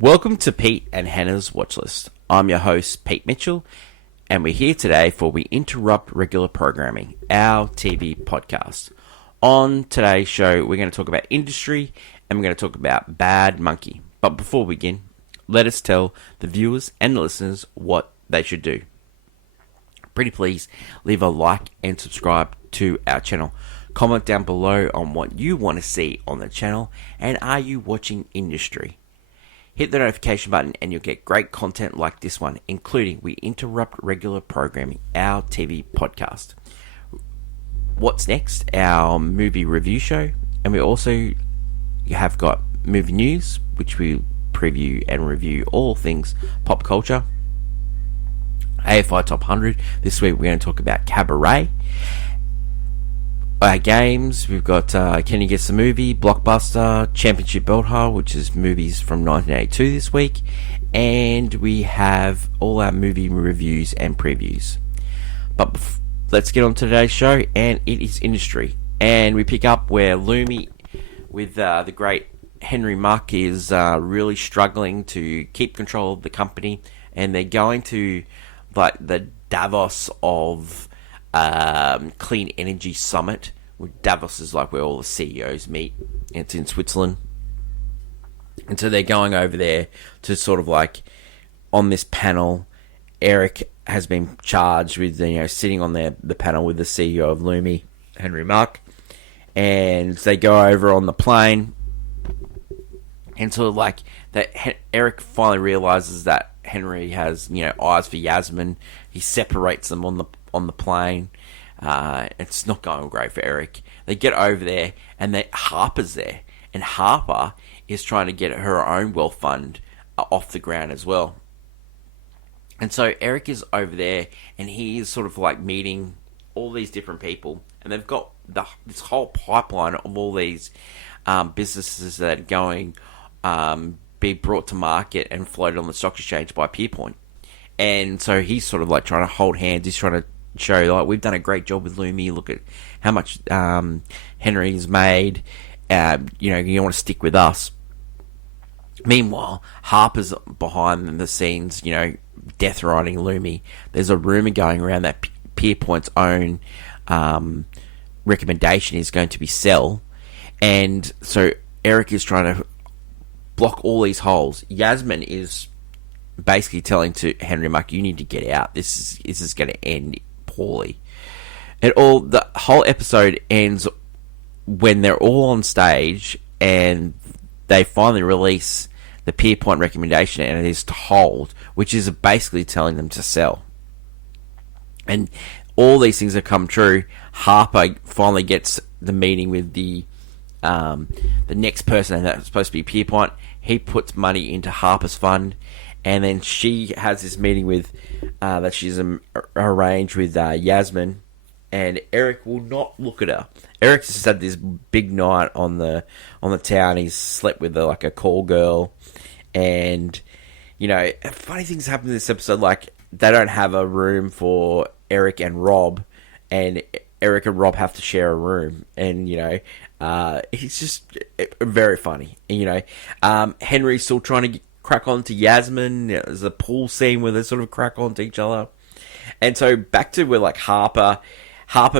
Welcome to Pete and Hannah's Watchlist. I'm your host, Pete Mitchell, and we're here today for We Interrupt Regular Programming, our TV podcast. On today's show, we're going to talk about industry and we're going to talk about Bad Monkey. But before we begin, let us tell the viewers and the listeners what they should do. Pretty please leave a like and subscribe to our channel. Comment down below on what you want to see on the channel, and are you watching industry? Hit the notification button and you'll get great content like this one, including We Interrupt Regular Programming, our TV podcast. What's next? Our movie review show. And we also have got movie news, which we preview and review all things pop culture. AFI Top 100. This week we're going to talk about Cabaret. Our games, we've got Can You Guess the Movie, Blockbuster, Championship Belt Hole, which is movies from 1982 this week, and we have all our movie reviews and previews. But let's get on to today's show, and it is industry. And we pick up where Lumi, with the great Henry Muck, is really struggling to keep control of the company, and they're going to like the Davos of Clean Energy Summit. Davos is like where all the CEOs meet. It's in Switzerland. And so they're going over there to sort of like, on this panel, Eric has been charged with, sitting on the panel with the CEO of Lumi, Henry Muck. And they go over on the plane. And sort of like, Eric finally realizes that Henry has, eyes for Yasmin. He separates them on the plane. It's not going great for Eric. They get over there, and Harper's there, and Harper is trying to get her own wealth fund off the ground as well. And so Eric is over there, and he is sort of like meeting all these different people, and they've got this whole pipeline of all these businesses that are going be brought to market and floated on the stock exchange by Pierpoint. And so he's sort of like trying to hold hands. He's trying to show, like, we've done a great job with Lumi. Look at how much Henry's made. You want to stick with us. Meanwhile, Harper's behind the scenes, death riding Lumi. There's a rumor going around that Pierpoint's own recommendation is going to be sell. And so Eric is trying to block all these holes. Yasmin is basically telling to Henry Muck, you need to get out. This is going to end poorly. The whole episode ends when they're all on stage and they finally release the Pierpoint recommendation, and it is to hold, which is basically telling them to sell. And all these things have come true. Harper finally gets the meeting with the next person that's supposed to be Pierpoint. He puts money into Harper's fund. And then she has this meeting with that she's arranged with Yasmin, and Eric will not look at her. Eric's just had this big night on the town. He's slept with like a call girl, and funny things happen in this episode. Like, they don't have a room for Eric and Rob, and Eric and Rob have to share a room, and it's just very funny. Henry's still trying to crack on to Yasmin. There's a pool scene where they sort of crack on to each other. And so back to where like Harper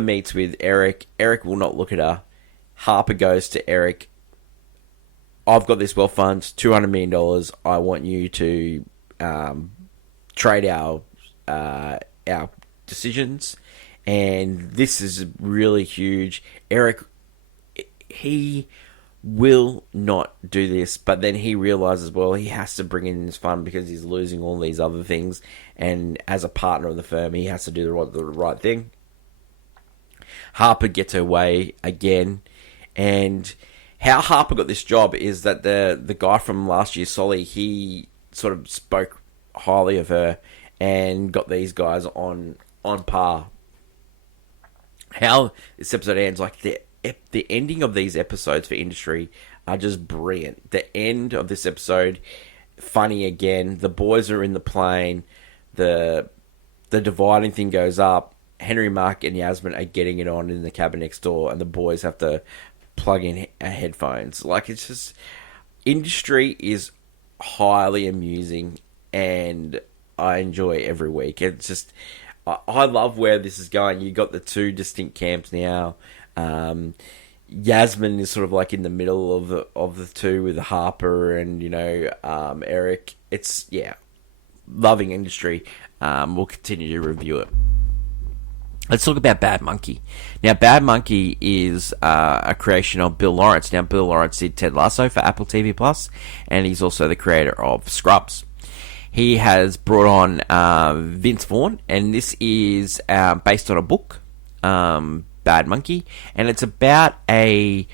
meets with Eric. Eric will not look at her. Harper goes to Eric. I've got this wealth fund, $200 million. I want you to trade our decisions. And this is really huge. Eric, he will not do this, but then he realizes, well, he has to bring in his fund because he's losing all these other things, and as a partner of the firm, he has to do the right thing. Harper gets her way again, and how Harper got this job is that the guy from last year, Solly, he sort of spoke highly of her and got these guys on par. How this episode ends, like the ending of these episodes for industry are just brilliant. The end of this episode, funny again. The boys are in the plane. The dividing thing goes up. Henry Muck and Yasmin are getting it on in the cabin next door, and the boys have to plug in headphones. Like, it's just, industry is highly amusing, and I enjoy every week. It's just, I love where this is going. You got the two distinct camps now. Yasmin is sort of like in the middle of the two with Harper and Eric. It's loving industry. We'll continue to review it. Let's talk about Bad Monkey. Now, Bad Monkey is a creation of Bill Lawrence. Now, Bill Lawrence did Ted Lasso for Apple TV Plus, and he's also the creator of Scrubs. He has brought on Vince Vaughn, and this is based on a book, Bad Monkey, and it's about a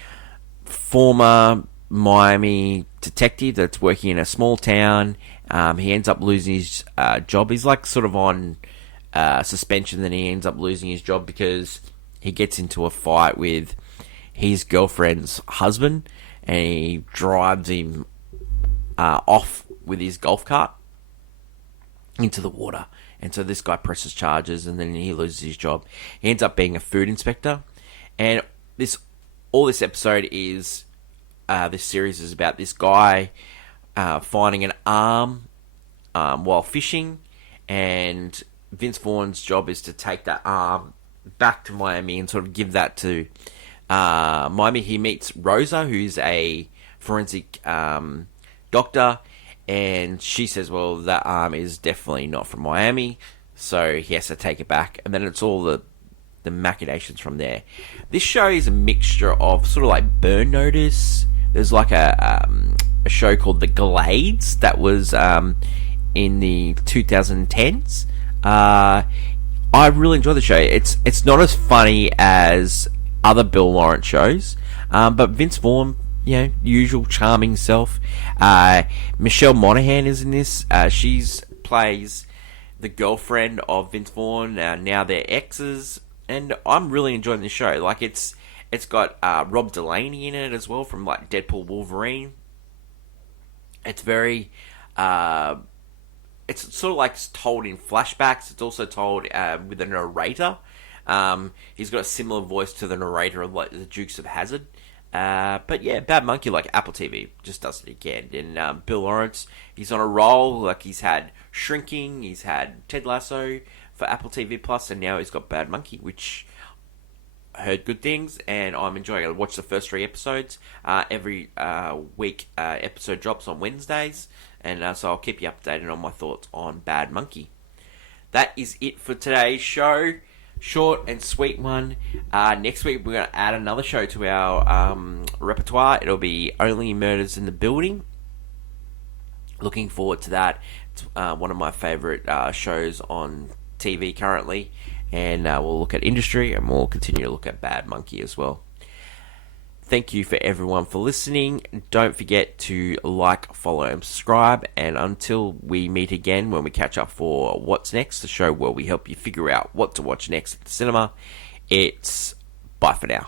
former Miami detective that's working in a small town. He ends up losing his job. He's like sort of on suspension, then he ends up losing his job because he gets into a fight with his girlfriend's husband, and he drives him off with his golf cart into the water. And so this guy presses charges, and then he loses his job. He ends up being a food inspector, and this episode is this series is about this guy finding an arm while fishing, and Vince Vaughn's job is to take that arm back to Miami and sort of give that to Miami. He meets Rosa, who's a forensic doctor, and she says, well, that arm is definitely not from Miami, so he has to take it back. And then it's all the machinations from there. This show is a mixture of sort of like Burn Notice. There's like a show called The Glades that was in the 2010s. I really enjoy the show. It's not as funny as other Bill Lawrence shows, but Vince Vaughn, usual charming self. Michelle Monaghan is in this. She's plays the girlfriend of Vince Vaughn. Now they're exes, and I'm really enjoying the show. Like it's got Rob Delaney in it as well from like Deadpool, Wolverine. It's very it's sort of like told in flashbacks. It's also told with a narrator. He's got a similar voice to the narrator of like the Dukes of Hazzard. But yeah, Bad Monkey, like Apple TV, just does it again. And Bill Lawrence, he's on a roll. Like he's had Shrinking, he's had Ted Lasso for Apple TV Plus, and now he's got Bad Monkey, which I heard good things, and I'm enjoying it. I watched the first 3 episodes. Every week, episode drops on Wednesdays, and so I'll keep you updated on my thoughts on Bad Monkey. That is it for today's show. Short and sweet one. Next week we're going to add another show to our repertoire. It'll be Only Murders in the Building. Looking forward to that. It's one of my favourite shows on TV currently. And we'll look at industry, and we'll continue to look at Bad Monkey as well. Thank you for everyone for listening. Don't forget to like, follow, and subscribe. And until we meet again when we catch up for What's Next, the show where we help you figure out what to watch next at the cinema, it's bye for now.